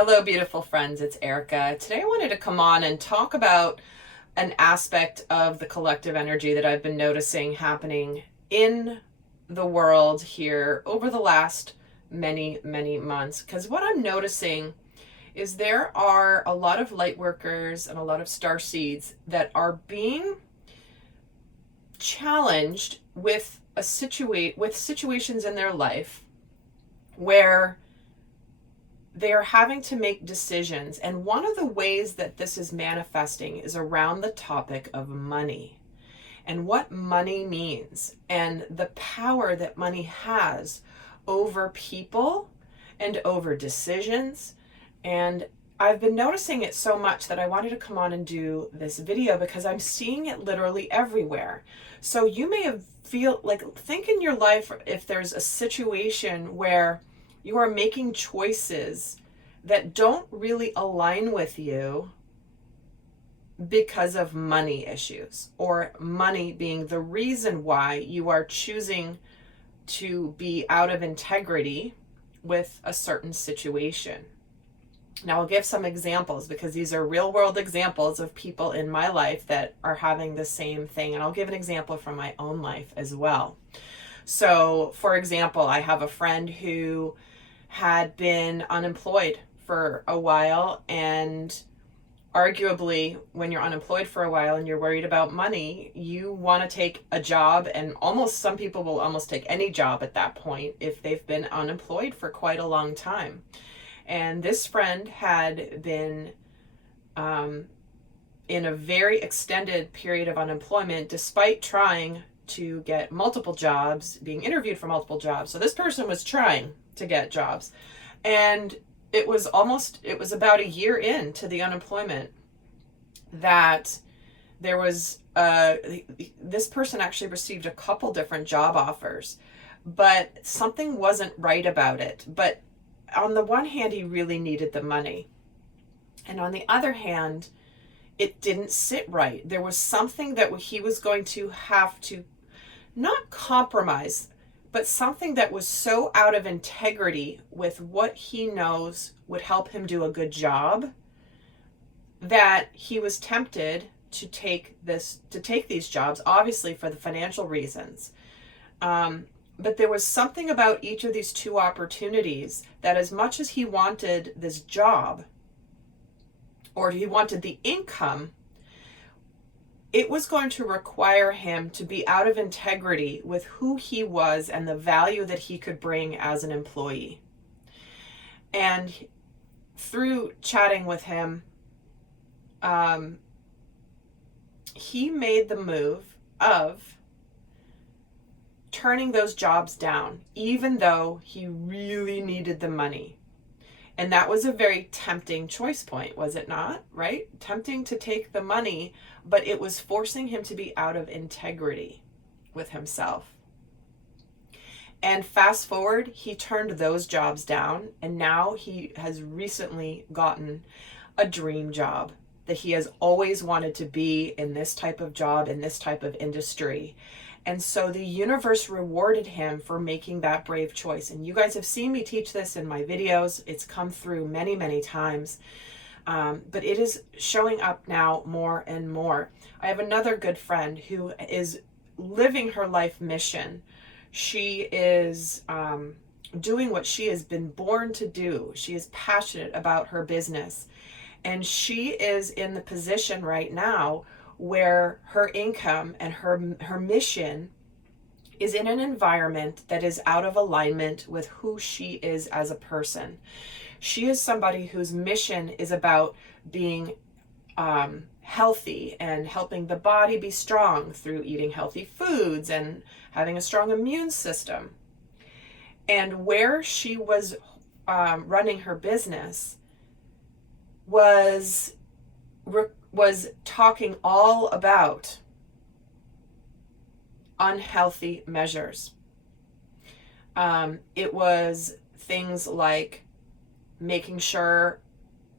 Hello, beautiful friends. It's Erica. Today I wanted to come on and talk about an aspect of the collective energy that I've been noticing happening in the world here over the last many, many months. Because what I'm noticing is there are a lot of light workers and a lot of star seeds that are being challenged with situations in their life where they are having to make decisions. And one of the ways that this is manifesting is around the topic of money and what money means and the power that money has over people and over decisions. And I've been noticing it so much that I wanted to come on and do this video because I'm seeing it literally everywhere. So you may have think in your life if there's a situation where you are making choices that don't really align with you because of money issues, or money being the reason why you are choosing to be out of integrity with a certain situation. Now, I'll give some examples because these are real world examples of people in my life that are having the same thing. And I'll give an example from my own life as well. So, for example, I have a friend who had been unemployed for a while, and arguably when you're unemployed for a while and you're worried about money, you want to take a job, and almost some people will almost take any job at that point if they've been unemployed for quite a long time. And this friend had been in a very extended period of unemployment despite trying to get multiple jobs, being interviewed for multiple jobs. So this person was trying to get jobs. And it was about a year into the unemployment that there was, this person actually received a couple different job offers, but something wasn't right about it. But on the one hand, he really needed the money. And on the other hand, it didn't sit right. There was something that he was going to have to not compromise, but something that was so out of integrity with what he knows would help him do a good job that he was tempted to take these jobs, obviously for the financial reasons. But there was something about each of these two opportunities that, as much as he wanted this job or he wanted the income, it was going to require him to be out of integrity with who he was and the value that he could bring as an employee. And through chatting with him, he made the move of turning those jobs down, even though he really needed the money. And that was a very tempting choice point, was it not? Right? Tempting to take the money, but it was forcing him to be out of integrity with himself. And fast forward, he turned those jobs down, and now he has recently gotten a dream job that he has always wanted to be in, this type of job, in this type of industry. And so the universe rewarded him for making that brave choice. And you guys have seen me teach this in my videos. It's come through many, many times. But it is showing up now more and more. I have another good friend who is living her life mission. She is doing what she has been born to do. She is passionate about her business. And she is in the position right now where her income and her mission is in an environment that is out of alignment with who she is as a person. She is somebody whose mission is about being healthy and helping the body be strong through eating healthy foods and having a strong immune system. And where she was running her business was talking all about unhealthy measures. It was things like making sure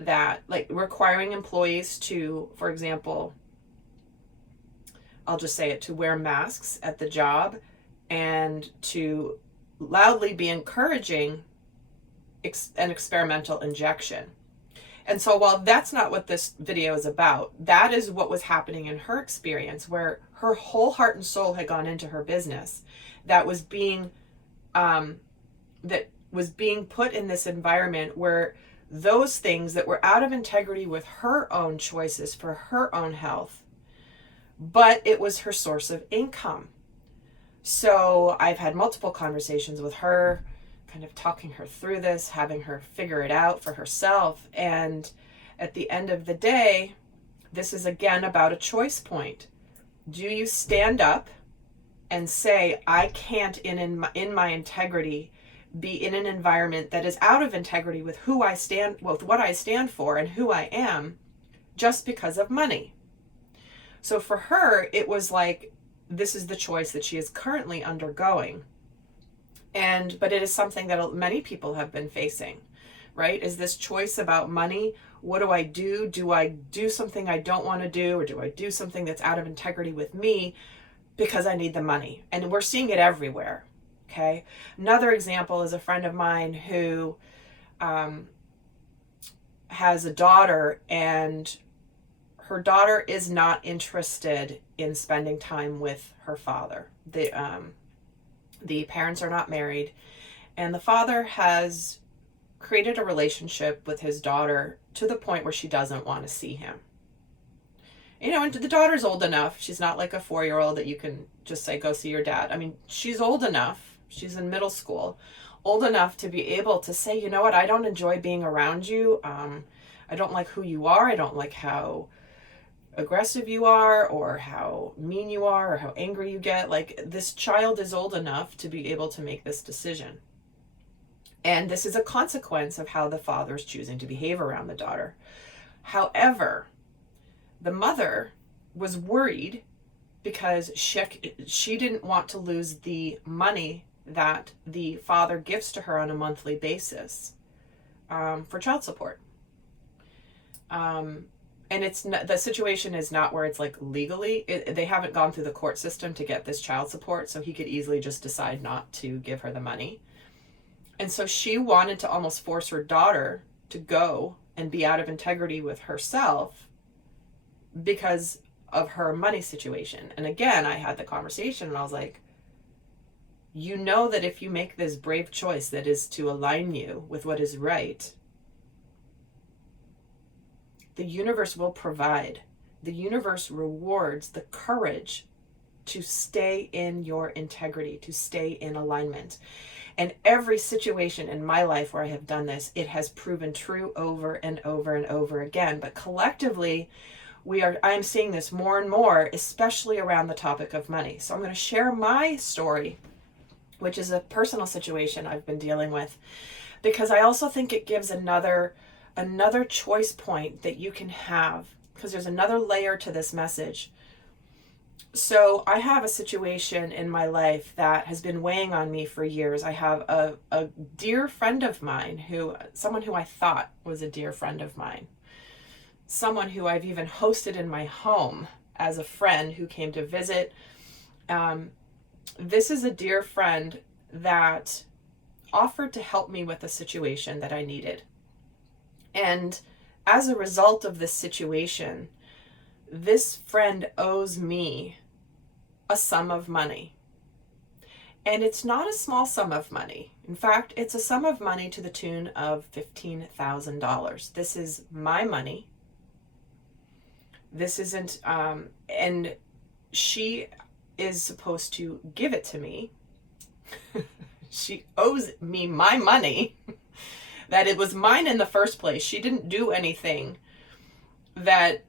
that, like, requiring employees to, for example, I'll just say it, to wear masks at the job and to loudly be encouraging an experimental injection. And so while that's not what this video is about, that is what was happening in her experience, where her whole heart and soul had gone into her business that was being put in this environment where those things that were out of integrity with her own choices for her own health, but it was her source of income. So I've had multiple conversations with her, kind of talking her through this, having her figure it out for herself. And at the end of the day, this is again about a choice point. Do you stand up and say, I can't in my integrity be in an environment that is out of integrity with who I stand, with what I stand for and who I am, just because of money? So for her, it was like, this is the choice that she is currently undergoing. But it is something that many people have been facing, right? Is this choice about money? What do I do? Do I do something I don't want to do? Or do I do something that's out of integrity with me because I need the money? And we're seeing it everywhere, okay? Another example is a friend of mine who has a daughter, and her daughter is not interested in spending time with her father. The parents are not married, and the father has created a relationship with his daughter to the point where she doesn't want to see him. And the daughter's old enough. She's not like a 4-year-old that you can just say, go see your dad. I mean, she's old enough. She's in middle school, old enough to be able to say, you know what, I don't enjoy being around you. I don't like who you are. I don't like how aggressive you are, or how mean you are, or how angry you get. Like, this child is old enough to be able to make this decision. And this is a consequence of how the father is choosing to behave around the daughter. However, the mother was worried because she didn't want to lose the money that the father gives to her on a monthly basis for child support. And it's not, the situation is not where it's like legally, they haven't gone through the court system to get this child support, so he could easily just decide not to give her the money. And so she wanted to almost force her daughter to go and be out of integrity with herself because of her money situation. And again, I had the conversation and I was like, you know that if you make this brave choice that is to align you with what is right, the universe will provide. The universe rewards the courage to stay in your integrity, to stay in alignment. And every situation in my life where I have done this, it has proven true over and over and over again. But collectively, I am seeing this more and more, especially around the topic of money. So I'm going to share my story, which is a personal situation I've been dealing with, because I also think it gives another choice point that you can have, because there's another layer to this message. So I have a situation in my life that has been weighing on me for years. I have a dear friend of mine, someone who I thought was a dear friend of mine, someone who I've even hosted in my home as a friend who came to visit. This is a dear friend that offered to help me with a situation that I needed. And as a result of this situation, this friend owes me a sum of money. And it's not a small sum of money. In fact, it's a sum of money to the tune of $15,000. This is my money. This isn't, and she is supposed to give it to me. She owes me my money. That it was mine in the first place. She didn't do anything that,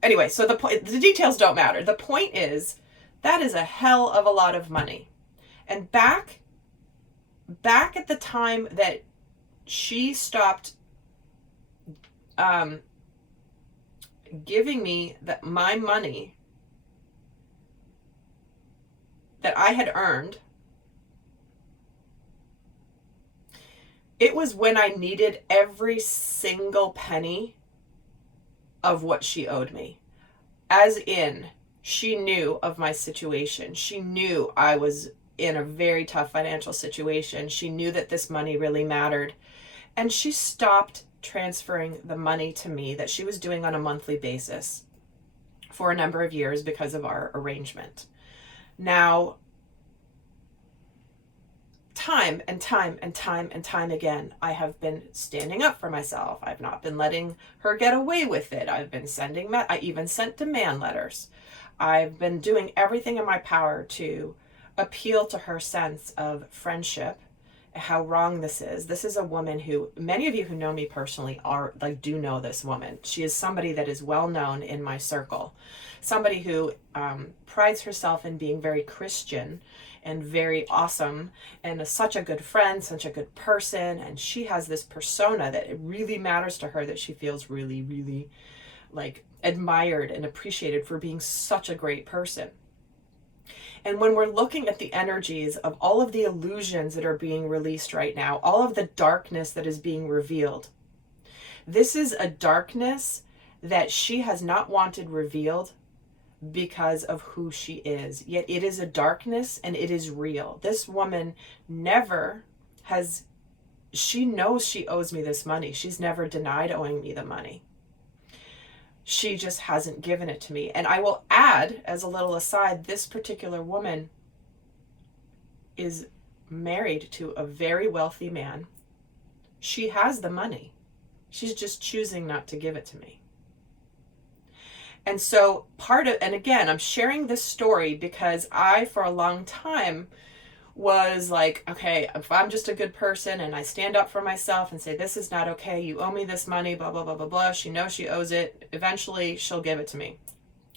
anyway, so the details don't matter. The point is, that is a hell of a lot of money. And back at the time that she stopped giving me my money that I had earned, it was when I needed every single penny of what she owed me. As in, she knew of my situation. She knew I was in a very tough financial situation. She knew that this money really mattered. And she stopped transferring the money to me that she was doing on a monthly basis for a number of years because of our arrangement. Now, time and time and time and time again, I have been standing up for myself. I've not been letting her get away with it. I've been I even sent demand letters. I've been doing everything in my power to appeal to her sense of friendship, how wrong this is. This is a woman who, many of you who know me personally do know this woman. She is somebody that is well known in my circle. Somebody who prides herself in being very Christian and very awesome and such a good friend, such a good person. And she has this persona that it really matters to her, that she feels really, really admired and appreciated for being such a great person. And when we're looking at the energies of all of the illusions that are being released right now, all of the darkness that is being revealed, this is a darkness that she has not wanted revealed because of who she is. Yet it is a darkness and it is real. This woman she knows she owes me this money. She's never denied owing me the money. She just hasn't given it to me. And I will add, as a little aside, this particular woman is married to a very wealthy man. She has the money. She's just choosing not to give it to me. And so and again, I'm sharing this story because I, for a long time, was like, okay, if I'm just a good person and I stand up for myself and say, this is not okay, you owe me this money, blah, blah, blah, blah, blah. She knows she owes it. Eventually, she'll give it to me.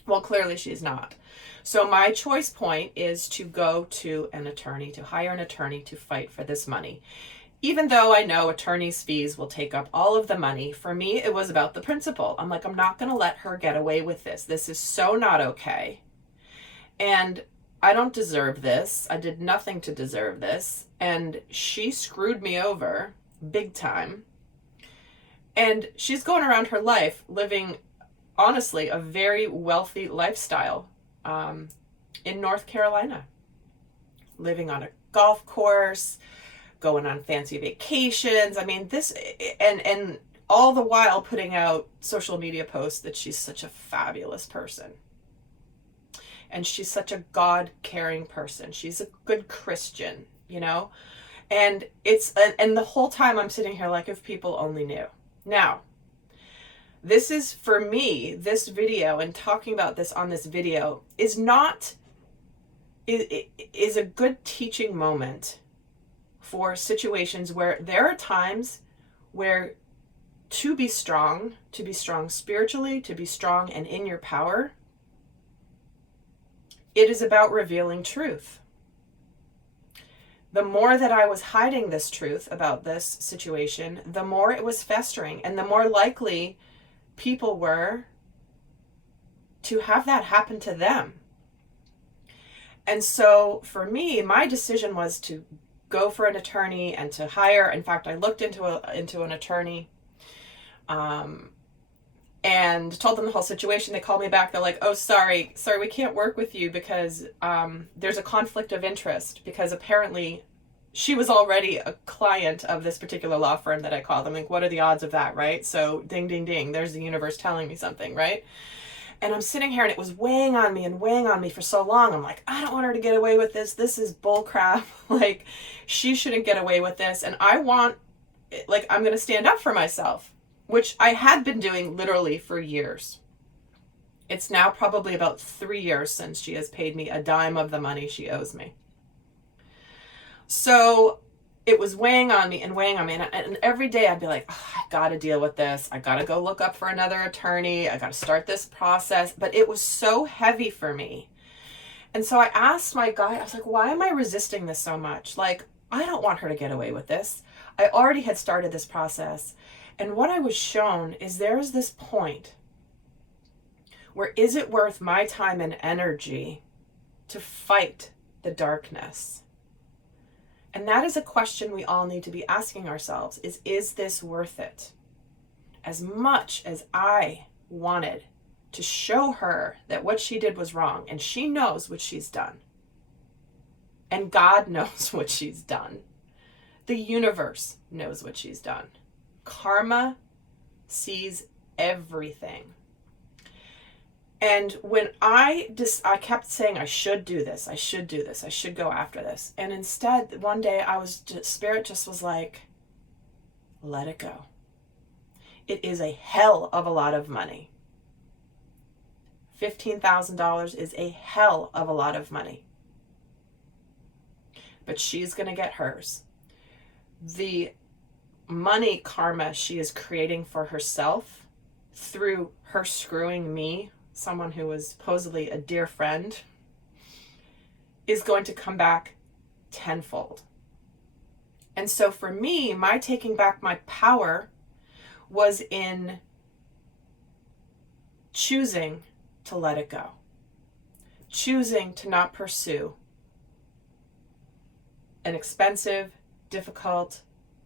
Well, clearly she's not. So my choice point is to go to an attorney, to hire an attorney to fight for this money. Even though I know attorney's fees will take up all of the money, for me, it was about the principle. I'm like, I'm not going to let her get away with this. This is so not okay. And I don't deserve this. I did nothing to deserve this. And she screwed me over big time. And she's going around her life living, honestly, a very wealthy lifestyle in North Carolina. Living on a golf course, going on fancy vacations. I mean, this, and all the while putting out social media posts that she's such a fabulous person. And she's such a God-caring person. She's a good Christian, you know? And and the whole time I'm sitting here like, if people only knew. Now, this is, for me, this video and talking about this on this video is a good teaching moment for situations where there are times where to be strong spiritually, to be strong and in your power, it is about revealing truth. The more that I was hiding this truth about this situation, the more it was festering, and the more likely people were to have that happen to them. And so for me, my decision was to go for an attorney and to hire. In fact, I looked into an attorney and told them the whole situation. They called me back. They're like, oh, sorry, we can't work with you because there's a conflict of interest, because apparently she was already a client of this particular law firm that I called. I'm like, what are the odds of that, right? So ding, ding, ding, there's the universe telling me something, right? And I'm sitting here and it was weighing on me for so long. I'm like, I don't want her to get away with this. This is bull crap. Like, she shouldn't get away with this. And I'm going to stand up for myself, which I had been doing literally for years. It's now probably about 3 years since she has paid me a dime of the money she owes me. So it was weighing on me. And every day I'd be like, oh, I got to deal with this. I got to go look up for another attorney. I got to start this process. But it was so heavy for me. And so I asked my guy, I was like, why am I resisting this so much? Like, I don't want her to get away with this. I already had started this process. And what I was shown is there's this point where is it worth my time and energy to fight the darkness? And that is a question we all need to be asking ourselves, is this worth it? As much as I wanted to show her that what she did was wrong, and she knows what she's done, and God knows what she's done, the universe knows what she's done. Karma sees everything. And when I kept saying, I should do this, I should do this, I should go after this. And instead, one day Spirit just was like, let it go. It is a hell of a lot of money. $15,000 is a hell of a lot of money. But she's going to get hers. The money karma she is creating for herself through her screwing me, someone who was supposedly a dear friend, is going to come back tenfold. And so for me, my taking back my power was in choosing to let it go, choosing to not pursue an expensive, difficult,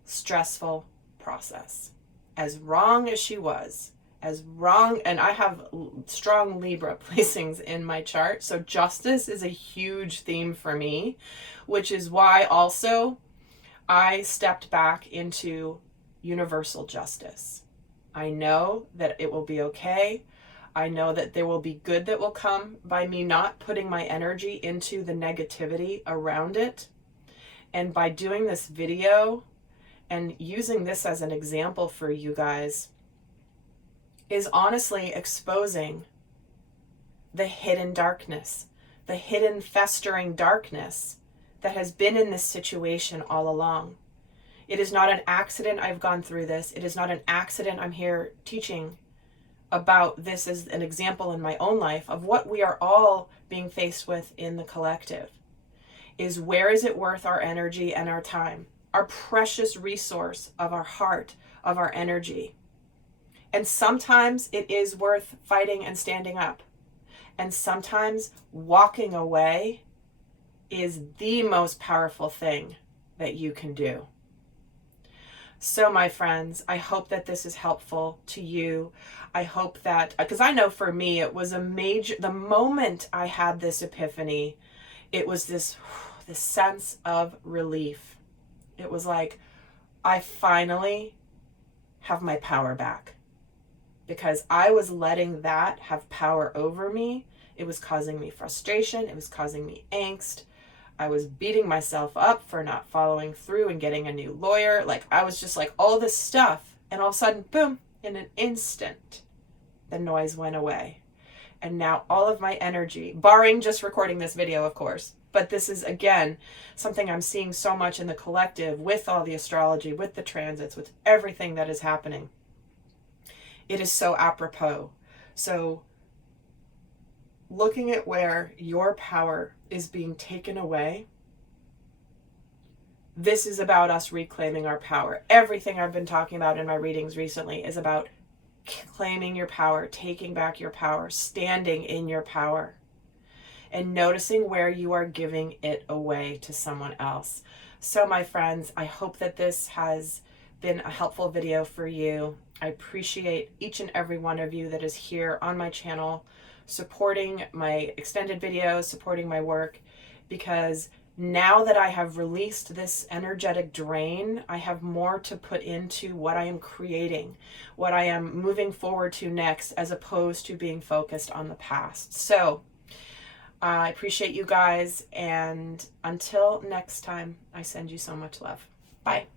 stressful process. As wrong as she was, as wrong, and I have strong Libra placings in my chart, so justice is a huge theme for me, which is why also I stepped back into universal justice. I know that it will be okay. I know that there will be good that will come by me not putting my energy into the negativity around it. And by doing this video and using this as an example for you guys is honestly exposing the hidden darkness, the hidden festering darkness that has been in this situation all along. It is not an accident I've gone through this. It is not an accident I'm here teaching about this as an example in my own life of what we are all being faced with in the collective. Is where is it worth our energy and our time, our precious resource of our heart, of our energy. And sometimes it is worth fighting and standing up. And sometimes walking away is the most powerful thing that you can do. So my friends, I hope that this is helpful to you. I hope that, because I know for me, it was the moment I had this epiphany, it was this sense of relief. It was like, I finally have my power back. Because I was letting that have power over me. It was causing me frustration. It was causing me angst. I was beating myself up for not following through and getting a new lawyer. Like, I was just like all this stuff. And all of a sudden, boom, in an instant, the noise went away. And now all of my energy, barring just recording this video, of course, but this is, again, something I'm seeing so much in the collective with all the astrology, with the transits, with everything that is happening. It is so apropos. So looking at where your power is being taken away, this is about us reclaiming our power. Everything I've been talking about in my readings recently is about claiming your power, taking back your power, standing in your power, and noticing where you are giving it away to someone else. So my friends, I hope that this has been a helpful video for you. I appreciate each and every one of you that is here on my channel, supporting my extended videos, supporting my work, because now that I have released this energetic drain, I have more to put into what I am creating, what I am moving forward to next, as opposed to being focused on the past. So I appreciate you guys, and until next time, I send you so much love. Bye.